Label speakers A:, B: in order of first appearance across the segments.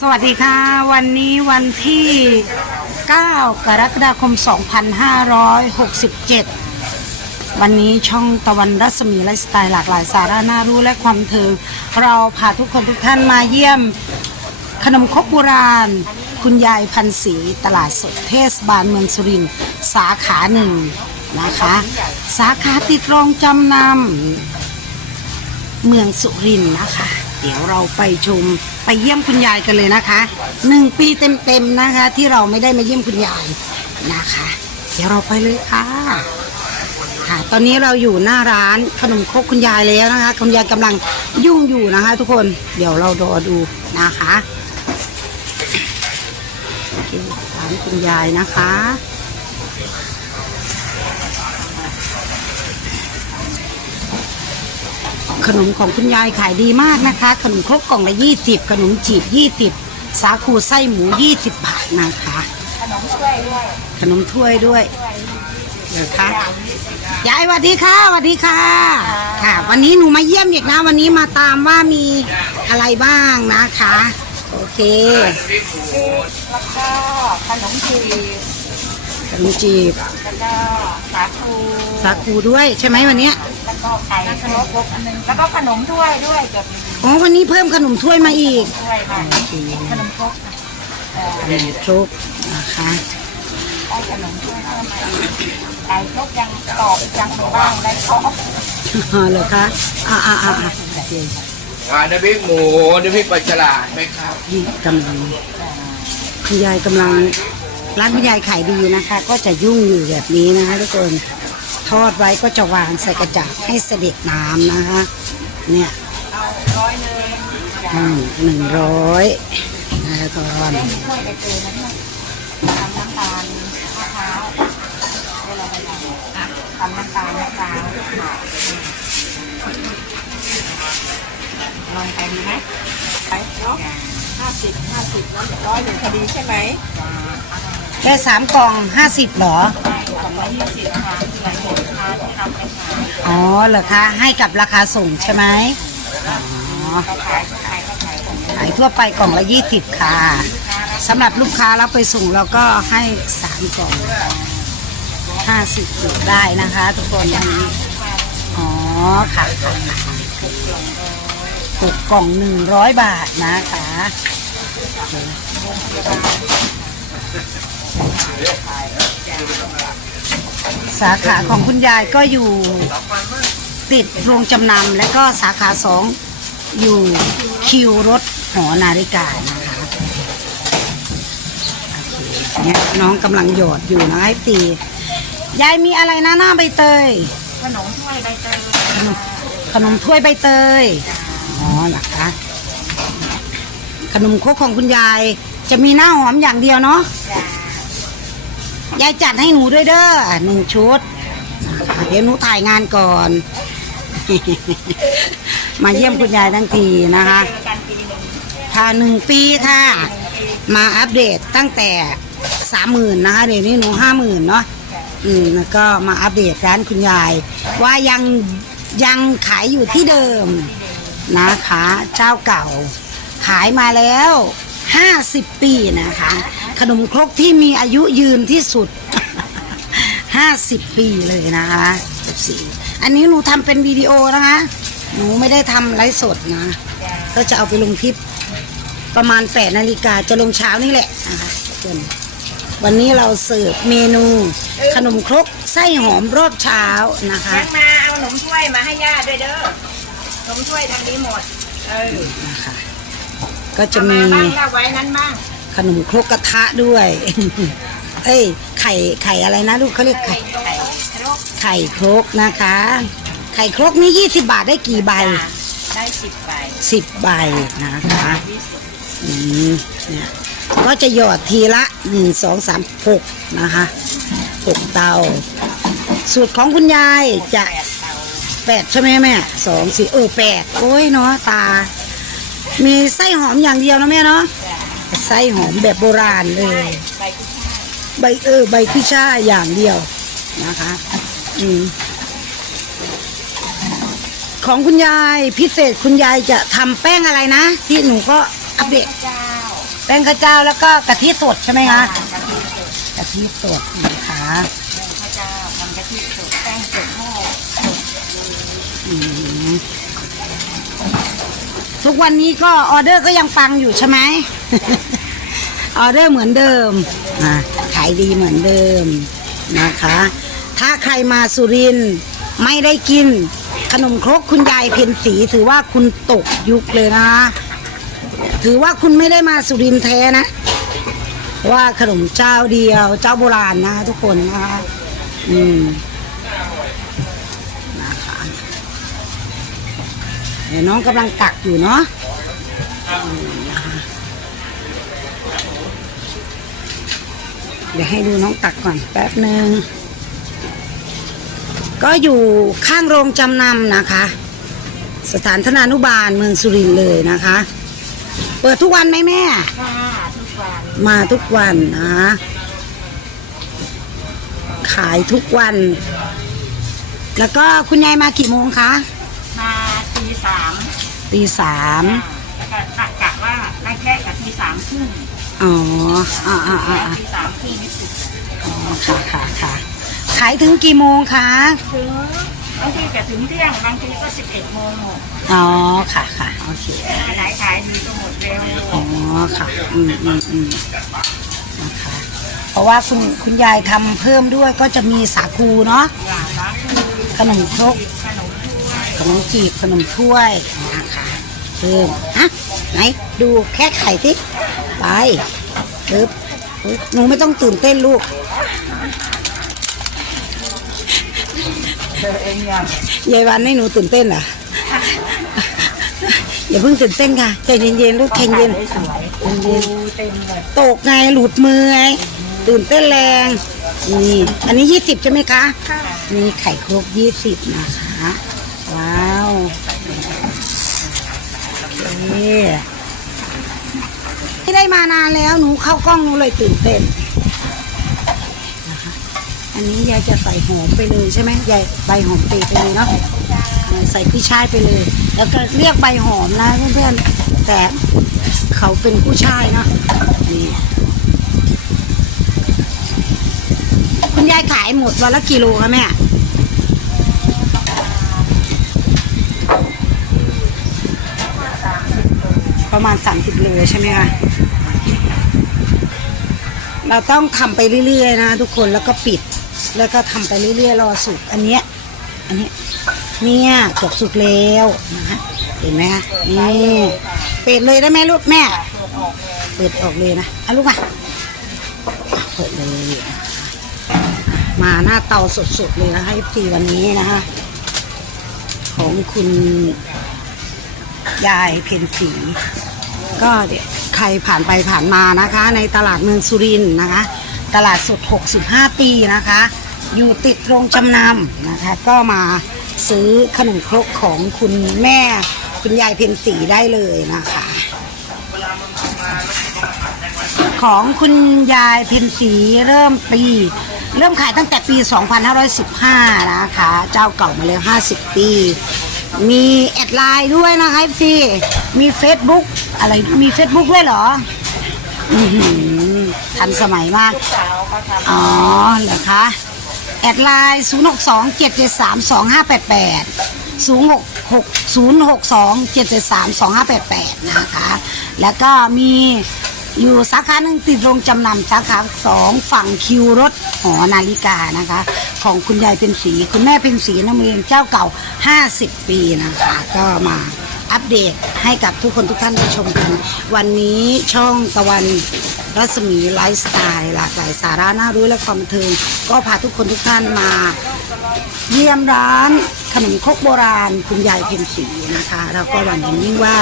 A: สวัสดีค่ะ วันนี้วันที่ 9 กรกฎาคม 2567 วันนี้ช่องตะวันรัศมีไลฟ์สไตล์หลากหลายสาระน่ารู้และความเทิงเราพาทุกคนทุกท่านมาเยี่ยมขนมครกโบราณ คุณยายพันศรีตลาดสดเทศบาลเมืองสุรินทร์สาขาหนึ่งนะคะ สาขาติดรองจำนำเมืองสุรินทร์นะคะ เดี๋ยวเราไปชม ไปเยี่ยมคุณยายกันเลยนะคะหนึ่งปีเต็มๆนะคะ ที่เราไม่ได้มาเยี่ยมคุณยายนะคะ เดี๋ยวเราไปเลยค่ะค่ะ ตอนนี้เราอยู่หน้าร้านขนมครกคุณยายแล้วนะคะ คุณยายกำลังยุ่งอยู่นะคะ ทุกคนเดี๋ยวเรารอดูนะคะร้านคุณยายนะคะ ขนมของคุณยายขายดีมากนะคะ ขนมครกกล่องละ20 ขนมจีบ20 สาคูไส้หมู 20 บาทนะคะ ขนมถ้วยด้วย ขนมถ้วยด้วยเดี๋ยวค่ะยายสวัสดีค่ะสวัสดีค่ะ ค่ะ วันนี้หนูมาเยี่ยมอีกนะ วันนี้มาตามว่ามีอะไรบ้างนะคะ โอเค
B: แล้วก็ขนมจีบ
A: ขนมจีบ
B: แล้วก็สาคู
A: สาคูด้วยใช่ไหมวันเนี้ย
B: แล้วก็ไก่ขนมครกอันหนึงแล้วก็ขนมถ้วยด้วยเกือบ
A: อ๋อวันนี้เพิ่มขนมถ้วยมาอีก
B: ถ้วยค่ะขนมครกค่ะเอ่อ
A: ขนมครกนะคะ
B: ได้ขนมถ้วยเพิ่มมาอีกไก่ครกยังตอบยังไม่บ้างได้ครบ
A: อ๋อเหรอคะอ่าอ่าอ่าอ่าโอเค
C: อ่าน้ำพริกหมูน้ำพริกปลาฉลาดไหมครับ
A: นี่กำลังคุณยายกำลังร้านคุณยายขายดีนะคะ ก็จะยุ่งอยู่แบบนี้นะคะทุกคน ทอดไว้ก็จะวางใส่กระจาดให้เสด็จน้ำนะคะเนี่ย
B: อยหนึ่ง
A: อืมหนึ่งร้อยนะคะก่อน
B: ถ้วยไปเจอนั้นทำน้ำตาลมะพร้าวได้อะไรไปบ้างอะทำน้ำตาลมะพร้าวลองไปดีไหมไปเนาะห้าสิบห้าสิบแล้วร้อยหนึ่งพอดีใช่ไหม
A: แค่สามกล่องห้าสิบหรอ
B: ของร้อยยี่สิบค่ะที่ไหนหมดค้าที่ทำไปขาย
A: อ๋อเหรอคะให้กับราคาส่งใช่ไหมอ๋อ
B: ขาย
A: ทั่วไปกล่องละยี่สิบค่ะสำหรับลูกค้ารับไปส่งเราก็ให้สามกล่องห้าสิบได้นะคะ ทุกคนอันนี้อ๋อค่ะค่ะหกกล่องหนึ่งร้อยบาทนะคะ สาขาของคุณยายก็อยู่ติดโรงจำนำและก็สาขาสองอยู่คิวรถหอนาฬิกานะคะเนี่ยน้องกำลังหยอดอยู่นะไอ้ตียายมีอะไรนะหน้าใบเตย
B: ขนมถ้วยใบเตย
A: ขนมถ้วยใบเตย อ๋อหรอคะขนมคกของคุณยายจะมีหน้าหอมอย่างเดียวเนาะ ยายจัดให้หนูด้วยเด้อหนึ่งชุด เดี๋ยวหนูถ่ายงานก่อน มาเยี่ยมคุณยายทั้งทีนะคะ
B: เจอกันหนึ่ง
A: ค่ะหนึ่งปีค่ะมาอัปเดตตั้งแต่สามหมื่นนะคะเดี๋ยวนี้หนูห้าหมื่นเนาะอืมแล้วก็มาอัปเดตร้านคุณยาย ว่ายังยังขายอยู่ที่เดิมนะคะ เจ้าเก่า ขายมาแล้ว50ปีนะคะ ขนมครกที่มีอายุยืนที่สุด 50 ปีเลยนะคะสี่อันนี้หนูทำเป็นวิดีโอนะคะ หนูไม่ได้ทำไลฟ์สดนะ ก็จะเอาไปลงคลิปประมาณ8นาฬิกาจะลงเช้านี่แหละนะคะทุกคนวันนี้เราเสิร์ฟเมนูขนมครกไส้หอมรอบเช้านะคะ
B: ยังมาเอาขนมถ้วยมาให้ย่าด้วยเด้อขนมถ้วยทำนี้หมด เออ
A: นะคะก็จะ
B: เอา
A: มี
B: มาบ้างถ้าไว้นั้นบ้าง
A: ขนมครกกระทะด้วย เอ้ยไข่ไข่อะไรนะลูกเขาเรียกไข่
B: ไข่ครก
A: ไข่ครกนะคะ ไข่ครกนี่20บาทได้กี่ใบ
B: ได้สิบใบ
A: 10ใบนะคะ
B: ยี่สิบ
A: อืมเนี่ยก็จะหยอดทีละหนึ่งสองสามหกนะคะหกเตา สูตรของคุณยายจะ
B: แปดเตา
A: แปดใช่ไหมแม่สองสี่เออแปดโอ้ยเนาะตา มีไส้หอมอย่างเดียวนะแม่เนาะ ไส้หอมแบบโบราณเลย
B: ใบ
A: เออใบพิช่าอย่างเดียวนะคะ อืมของคุณยายพิเศษคุณยายจะทำแป้งอะไรนะ ที่หนูก็อัปเดตแป้งข้าวเจ้าแล้วก็กะทิสดใช่ไหมคะ
B: กะทิสด
A: กะทิสดนะคะ
B: ข้าวเจ้าทำกะทิสดแป้งสดห่อ
A: อืมทุกวันนี้ก็ออเดอร์ก็ยังปังอยู่ใช่ไหม ออเดอร์เหมือนเดิมขายดีเหมือนเดิมนะคะ ถ้าใครมาสุรินไม่ได้กิน ขนมครกคุณยายเพ็ญศรีถือว่าคุณตกยุคเลยนะ ถือว่าคุณไม่ได้มาสุรินแท้นะเพราะว่าขนมเจ้าเดียวเจ้าโบราณนะทุกคนนะคะอืมนะคะเดี๋ยวน้องกำลังตักอยู่เนาะ เดี๋ยวให้ดูน้องตักก่อนแป๊บหนึ่งก็อยู่ข้างโรงจำนำนะคะ สถานธนานุบาลเมืองสุรินทร์เลยนะคะ เปิดทุกวันไหมแม่
B: ค่ะทุกวัน
A: มาทุกวันนะขายทุกวัน แล้วก็คุณยายมากี่โมงคะ
B: มาตีสาม
A: ตีสาม
B: แล้วก็กะกะว่าได้แค่กับตีสามครึ่ง
A: อ๋ออ่าอ่าอ่า
B: ตีสามครึ่งนี่สุด
A: อ๋อค่ะค่ะค่ะขายถึงกี่โมงคะ
B: ถึงบางทีก็ถึงเที่ยงบางทีก็สิบเอ็ดโมงหมด
A: อ๋อค่ะค่ะโอเค
B: ขายขายดีก็หมดเร็ว
A: อ๋อค่ะอืมอืมอืมนะคะเพราะว่าคุณคุณยายทำเพิ่มด้วยก็จะมีสาคูเนาะ
B: อย่างละคือ
A: ขนมครก
B: ขนมถ้วย
A: ขนมจีบขนมถ้วยนะคะเพิ่มฮะ ไหนดูแค่ไข่สิไปปึ๊บปึ๊บหนูไม่ต้องตื่นเต้นลูก
B: เธอเองยัง
A: ยายวันให้หนูตื่นเต้นเหรออย่าเพิ่งตื่นเต้นค่ะใจเย็นๆลูกใจเย็น
B: สวย
A: เย็น
B: ดูเต็มเลย
A: ๆตกไงหลุดมือไงตื่นเต้นแรงนี่อันนี้ยี่สิบใช่ไหมคะ
B: ค่ะ
A: นี่ไข่ครบยี่สิบนะคะ ว้าว โอเคไม่ได้มานานแล้วหนูเข้ากล้องหนูเลยตื่นเต้นนะคะอันนี้ยายจะใส่หอมไปเลยใช่ไหมยายใบหอมเปไปเลยเนาะใส่กุ้ยช่ายไปเลย แล้วก็เรียกใบหอมนะเพื่อนๆแต่เขาเป็นผู้ชายเนาะนี่คุณยายขายหมดวันละกิโลคะแม่ ประมาณ 30 โลใช่ไหมคะเราต้องทำไปเรื่อยๆนะทุกคนแล้วก็ปิด แล้วก็ทำไปเรื่อยๆรอสุกอันเนี้ยอันนี้เนี่ยเกือบสุกแล้วนะคะเห็นไหมคะนี่เปิดเลยได้ไหมลูกแม่เปิดออกเลยนะเอาลูกมาเปิดเลยมาหน้าเตาสดๆเลยนะคะฟีวันนี้นะคะของคุณยายเพนสี ก็เดี๋ยวใครผ่านไปผ่านมานะคะ ในตลาดเมืองสุรินทร์นะคะ ตลาดสด 65 ปีนะคะ อยู่ติดโรงจำนำนะคะ ก็มาซื้อขนมครกของคุณแม่คุณยายเพนสีได้เลยนะคะ ของคุณยายเพ็ญศรีเริ่มปี เริ่มขายตั้งแต่ปี 2515 นะคะ เจ้าเก่ามาแล้ว 50 ปี มีแอดไลน์ด้วยนะคะพี่มี Facebook อะไรมี Facebook ด้วยเหรออือหือทันสมัยมาก อ๋อเหรอคะ แอดไลน์ 0 6 2 7 7 3 2 5 8 8 0 6 6 0 6 2 7 7 3 2 5 8 8 นะคะ แล้วก็มีอยู่สาขาหนึ่งติดโรงจำนำสาขาสองฝั่งคิวรถ หอนาฬิกานะคะ ของคุณยายเป็นสีคุณแม่เป็นสีน้ำเรียนเจ้าเก่า 50 ปีนะคะ ก็มาอัปเดตให้กับทุกคนทุกท่านได้ชมกัน วันนี้ช่องตะวันรัศมีไลฟ์สไตล์หลากหลายสาระน่ารู้และความบันเทิงก็พาทุกคนทุกท่านมาเยี่ยมร้านขนมครกโบราณคุณยายเพ็ญศรีนะคะ แล้วก็หวังอย่างยิ่งว่า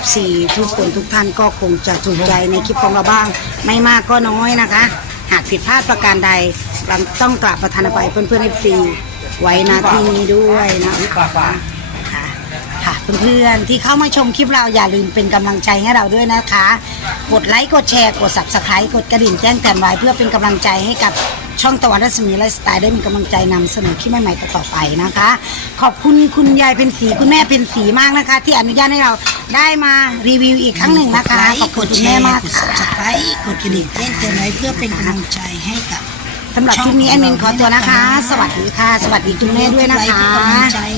A: FC ทุกคนทุกท่านก็คงจะถูกใจในคลิปของเราบ้าง ไม่มากก็น้อยนะคะ หากผิดพลาดประการใดราต้องกราบประธานอภัยเพื่อนๆ FC ไว้นาที่นี้ด้วยนะคะค่ะเพื่อนๆที่เข้ามาชมคลิปเราอย่าลืมเป็นกำลังใจให้เราด้วยนะคะ กดไลค์กดแชร์กด subscribe กดกระดิ่งแจ้งเตือนไว้เพื่อเป็นกำลังใจให้กับ ช่องตะวันรัศมีไลฟ์สไตล์ได้มีกำลังใจนำเสนอคลิปใหม่ๆต่อๆไปนะคะ ขอบคุณคุณยายเป็นสีคุณแม่เป็นสีมากนะคะ ที่อนุญาตให้เราได้มารีวิวอีกครั้งหนึ่งนะคะขอบคุณคุณแม่มาก
B: กด
A: ค่ะ
B: subscribe กดกระดิ่งแจ้งเตือนไว้เพื่อเป็นกำลังใจให้กับ
A: สำหรับคลิปนี้แอดมินขอตัวนะคะ สวัสดีค่ะ สวัสดีคุณแม่ด้วยนะคะ
B: กดไลค์เป็นกำลังใจค่ะ